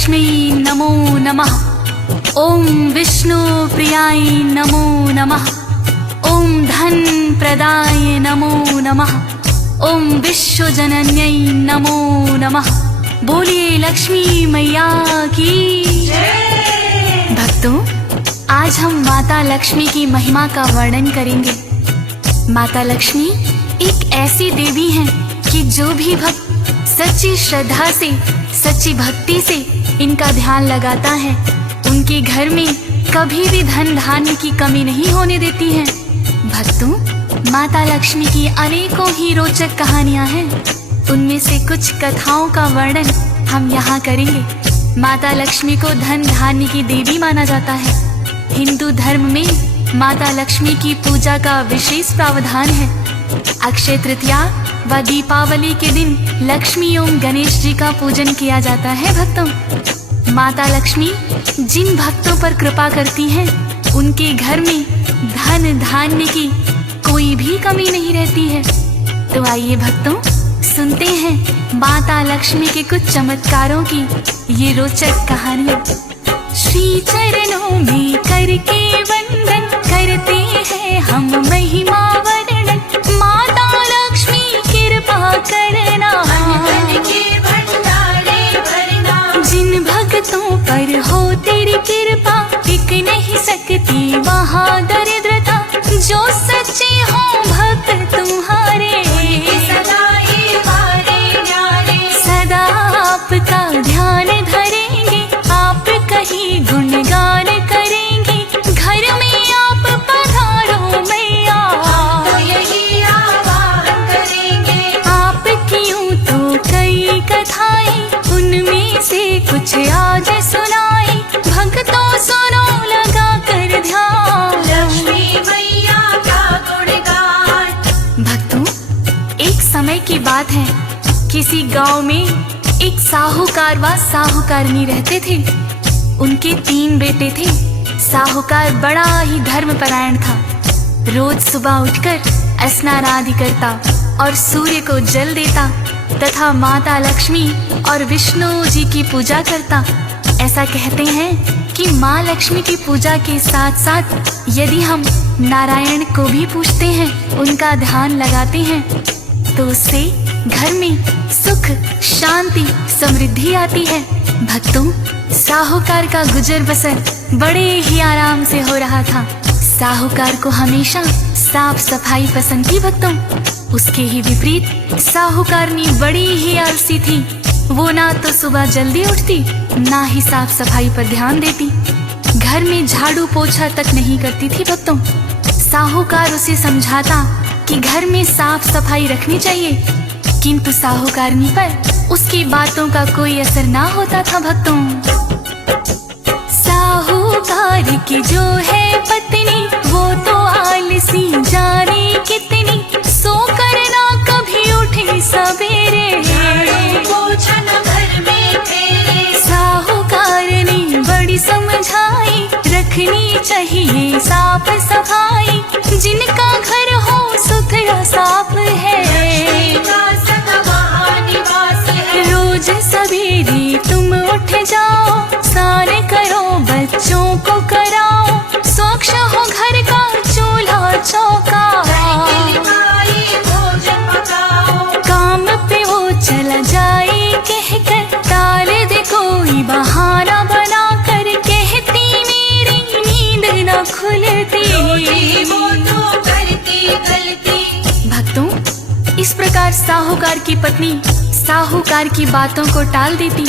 लक्ष्मी नमो नमः। ओम विष्णु प्रियाय नमो नमः। ओम धन प्रदाय नमो नमः। ओम विश्व जनन्यै नमो नमः। बोलिए लक्ष्मी मैया की जय। भक्तों, आज हम माता लक्ष्मी की महिमा का वर्णन करेंगे। माता लक्ष्मी एक ऐसी देवी हैं कि जो भी भक्त सच्ची श्रद्धा से, सच्ची भक्ति से इनका ध्यान लगाता है, उनके घर में कभी भी धन धान्य की कमी नहीं होने देती है। भक्तों, माता लक्ष्मी की अनेकों ही रोचक कहानियां हैं। उनमें से कुछ कथाओं का वर्णन हम यहाँ करेंगे। माता लक्ष्मी को धन धान्य की देवी माना जाता है। हिंदू धर्म में माता लक्ष्मी की पूजा का विशेष प्रावधान है। अक्षय तृतीया व दीपावली के दिन लक्ष्मी एवं गणेश जी का पूजन किया जाता है। भक्तों, माता लक्ष्मी जिन भक्तों पर कृपा करती हैं, उनके घर में धन धान्य की कोई भी कमी नहीं रहती है। तो आइए भक्तों, सुनते हैं माता लक्ष्मी के कुछ चमत्कारों की ये रोचक कहानियाँ। श्री चरणों में करके वंदन करते हैं हम महिमा वर्णन। माता लक्ष्मी कृपा करना, जिन भक्तों पर हो तेरी कृपा, टिक नहीं सकती वहाँ दरिद्रता। जो सच्चे हो भक्त तुम्हारे, सदा आपका ध्यान धरेंगे, आप कहीं गुणगान करेंगे। घर में आप पधारो मैया, आप क्यों तो कई कथाएं, उनमें से कुछ आज सुनाए। भक्तों सुनो लगा कर ध्यान, लक्ष्मी मैया का गुणगान। भक्तों, एक समय की बात है, किसी गांव में एक साहूकार व साहूकारनी रहते थे। उनके 3 बेटे थे। साहूकार बड़ा ही धर्मपरायण था। रोज सुबह उठकर स्नान आदि करता और सूर्य को जल देता तथा माता लक्ष्मी और विष्णु जी की पूजा करता। ऐसा कहते हैं कि माँ लक्ष्मी की पूजा के साथ साथ यदि हम नारायण को भी पूजते हैं, उनका ध्यान लगाते हैं, तो उससे घर में सुख, शांति, समृद्धि आती है। भक्तों, साहूकार का गुजर बसर बड़े ही आराम से हो रहा था। साहूकार को हमेशा साफ सफाई पसंद थी। भक्तों, उसके ही विपरीत साहूकारनी बड़ी ही आलसी थी। वो ना तो सुबह जल्दी उठती, ना ही साफ सफाई पर ध्यान देती। घर में झाड़ू पोछा तक नहीं करती थी। भक्तों, साहूकार उसे समझाता कि घर में साफ सफाई रखनी चाहिए, किंतु साहूकारनी पर उसकी बातों का कोई असर ना होता था। भक्तों, साहूकार की जो है पत्नी, वो तो आलसी जाने कितनी। सो करना कभी उठे सवेरे, साहूकारनी बड़ी समझाई, रखनी चाहिए साफ सफाई। जिनका घर हो सुथरा साफ है, रोज सवेरे तुम उठ जाओ, स्नान करो, बच्चों को कराओ, स्वच्छ हो घर का चूल्हा चौका। काम पे वो चला जाए कहकर, टाल दे कोई बहाना बना कर, कहती मेरी नींद न खुलती। भक्तों, इस प्रकार साहूकार की पत्नी साहूकार की बातों को टाल देती।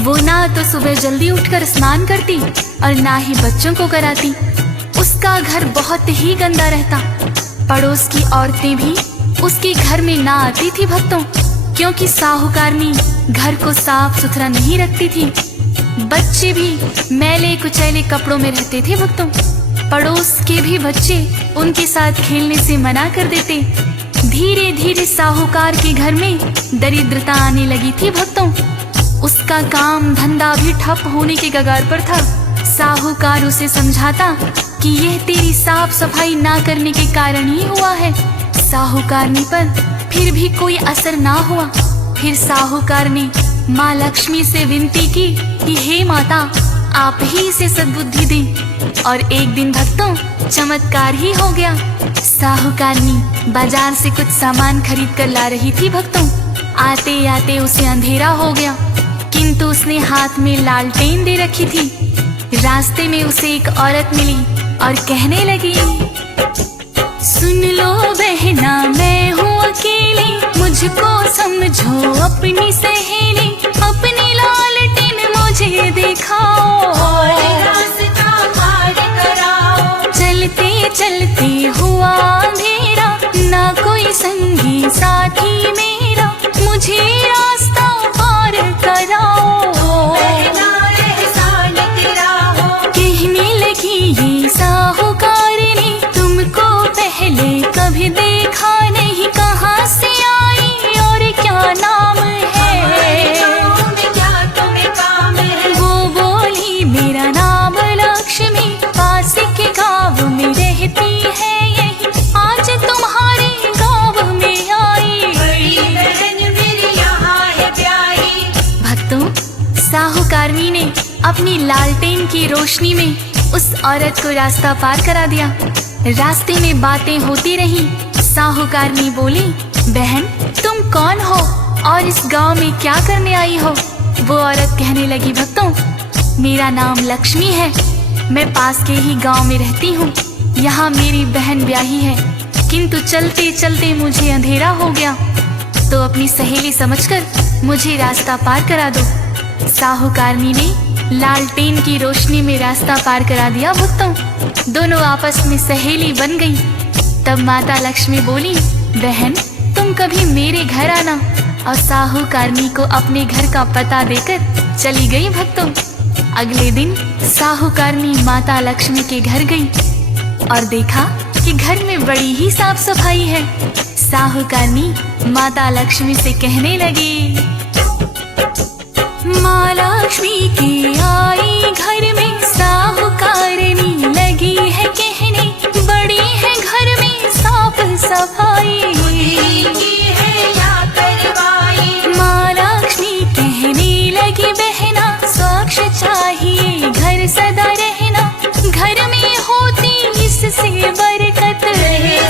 वो ना तो सुबह जल्दी उठकर स्नान करती और ना ही बच्चों को कराती। उसका घर बहुत ही गंदा रहता। पड़ोस की औरतें भी उसके घर में ना आती थी। भक्तों, क्योंकि साहूकारनी घर को साफ सुथरा नहीं रखती थी। बच्चे भी मैले कुचैले कपड़ों में रहते थे। भक्तों, पड़ोस के भी बच्चे उनके साथ खेलने से मना कर देते। धीरे धीरे साहूकार के घर में दरिद्रता आने लगी थी। भक्तों, उसका काम धंधा भी ठप होने के कगार पर था। साहूकार उसे समझाता कि यह तेरी साफ सफाई ना करने के कारण ही हुआ है। साहूकारनी पर फिर भी कोई असर ना हुआ। फिर साहूकार ने माँ लक्ष्मी से विनती की कि हे माता, आप ही इसे सद्बुद्धि दें। और एक दिन भक्तों चमत्कार ही हो गया। साहूकारनी बाजार से कुछ सामान खरीद कर ला रही थी भक्तों। आते आते उसे अंधेरा हो गया, किंतु उसने हाथ में लालटेन दे रखी थी। रास्ते में उसे एक औरत मिली और कहने लगी, सुन लो बहना, मैं हूँ अकेली, मुझको समझो अपनी सहेली। अपनी लालटेन मुझे दिखाओ और रास्ता पार कराओ। चलते चलते हुआ अंधेरा, ना कोई संगी साथी मेरा, मुझे रास्ता पार कराओ। कहने लगी ये साहूकारनी, तुमको पहले कभी देखा नहीं, कहाँ से आई और क्या नाम है? वो बोली मेरा नाम लक्ष्मी, पास के गाँव में रहती है यही, आज तुम्हारे गाँव में आई। भक्तों साहूकारनी ने अपनी लालटेन की रोशनी में उस औरत को रास्ता पार करा दिया। रास्ते में बातें होती रही। साहूकारनी बोली, बहन तुम कौन हो और इस गांव में क्या करने आई हो? वो औरत कहने लगी, भक्तों मेरा नाम लक्ष्मी है, मैं पास के ही गांव में रहती हूँ। यहाँ मेरी बहन ब्याही है, किंतु चलते चलते मुझे अंधेरा हो गया, तो अपनी सहेली समझकर मुझे रास्ता पार करा दो। साहूकारनी ने लालटेन की रोशनी में रास्ता पार करा दिया भक्तों। दोनों आपस में सहेली बन गई। तब माता लक्ष्मी बोली, बहन तुम कभी मेरे घर आना। और साहूकारनी को अपने घर का पता देकर चली गई भक्तों। अगले दिन साहूकारनी माता लक्ष्मी के घर गई और देखा कि घर में बड़ी ही साफ सफाई है। साहूकारनी माता लक्ष्मी से कहने लगी, माँ लक्ष्मी की आई घर में, साहूकारनी लगी है कहने, बड़ी है घर में साफ सफाई। माँ लक्ष्मी कहने लगी, बहना स्वच्छ चाहिए घर सदा रहना, घर में होती इससे बरकत,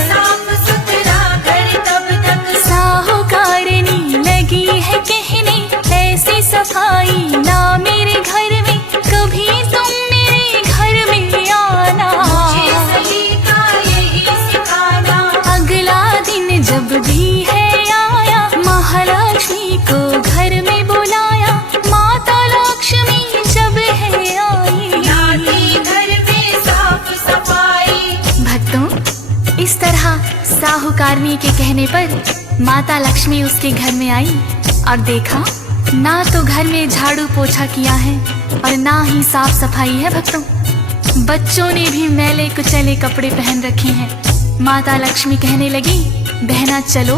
साफ सुथरा घर तब तक। साहूकारनी लगी है कहने, ऐसी सफाई ना मेरे घर में, कभी तुम मेरे घर में आना, मुझे सही का यही सिखाना। अगला दिन जब भी है आया, महालक्ष्मी को घर में बुलाया, माता लक्ष्मी जब है आई, घर में साफ सफाई। भक्तों इस तरह साहूकारनी के कहने पर माता लक्ष्मी उसके घर में आई और देखा ना तो घर में झाड़ू पोछा किया है और ना ही साफ सफाई है भक्तों। बच्चों ने भी मैले कुचैले कपड़े पहन रखे हैं। माता लक्ष्मी कहने लगी, बहना चलो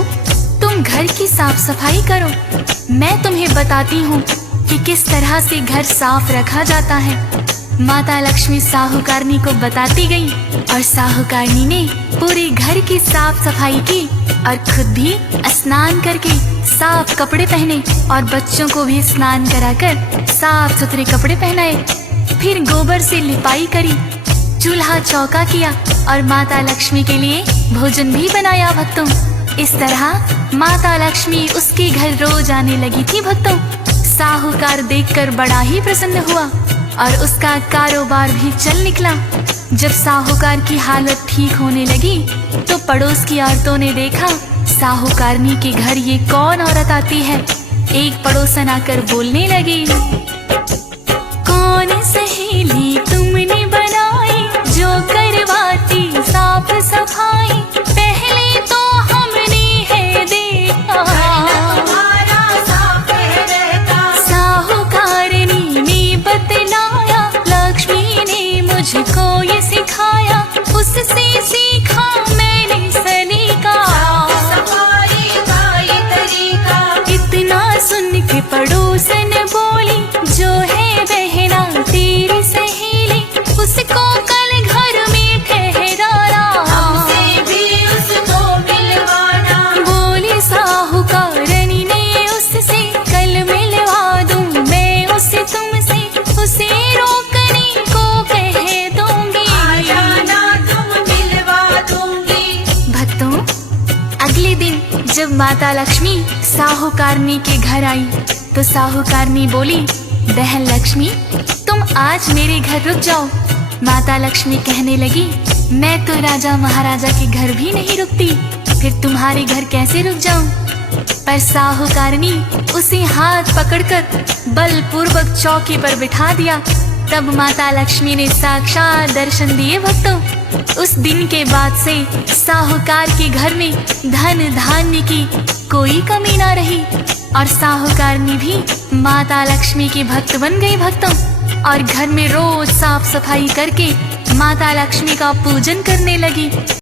तुम घर की साफ सफाई करो, मैं तुम्हें बताती हूँ कि किस तरह से घर साफ रखा जाता है। माता लक्ष्मी साहूकारनी को बताती गई और साहूकारनी ने पूरे घर की साफ सफाई की और खुद भी स्नान करके साफ कपड़े पहने और बच्चों को भी स्नान कराकर साफ सुथरे कपड़े पहनाए। फिर गोबर से लिपाई करी, चूल्हा चौका किया और माता लक्ष्मी के लिए भोजन भी बनाया भक्तों। इस तरह माता लक्ष्मी उसके घर रोज आने लगी थी भक्तों। साहूकार देखकर बड़ा ही प्रसन्न हुआ और उसका कारोबार भी चल निकला। जब साहूकार की हालत ठीक होने लगी तो पड़ोस की औरतों ने देखा साहूकारनी के घर ये कौन औरत आती है। एक पड़ोसन आकर बोलने लगी, कौन सहेली तुमने बनाई जो करवाती साफ सफाई, पहले तो हमने है देखा साहूकारनी ने बतलाया, लक्ष्मी ने मुझको ये सिखाया, उससे सीखा मैंने सलीका, इतना सुन के पड़ोसन बोली, जो है बहना तेरी सहेली अगले दिन जब माता लक्ष्मी साहूकारनी के घर आई तो साहूकारनी बोली, बहन लक्ष्मी तुम आज मेरे घर रुक जाओ। माता लक्ष्मी कहने लगी, मैं तो राजा महाराजा के घर भी नहीं रुकती, फिर तुम्हारे घर कैसे रुक जाऊं? पर साहूकारनी उसे हाथ पकड़कर बलपूर्वक चौकी पर बिठा दिया। तब माता लक्ष्मी ने साक्षात दर्शन दिए भक्तों। उस दिन के बाद से साहूकार के घर में धन धान्य की कोई कमी ना रही और साहूकारनी भी माता लक्ष्मी की भक्त बन गई भक्तों, और घर में रोज साफ सफाई करके माता लक्ष्मी का पूजन करने लगी।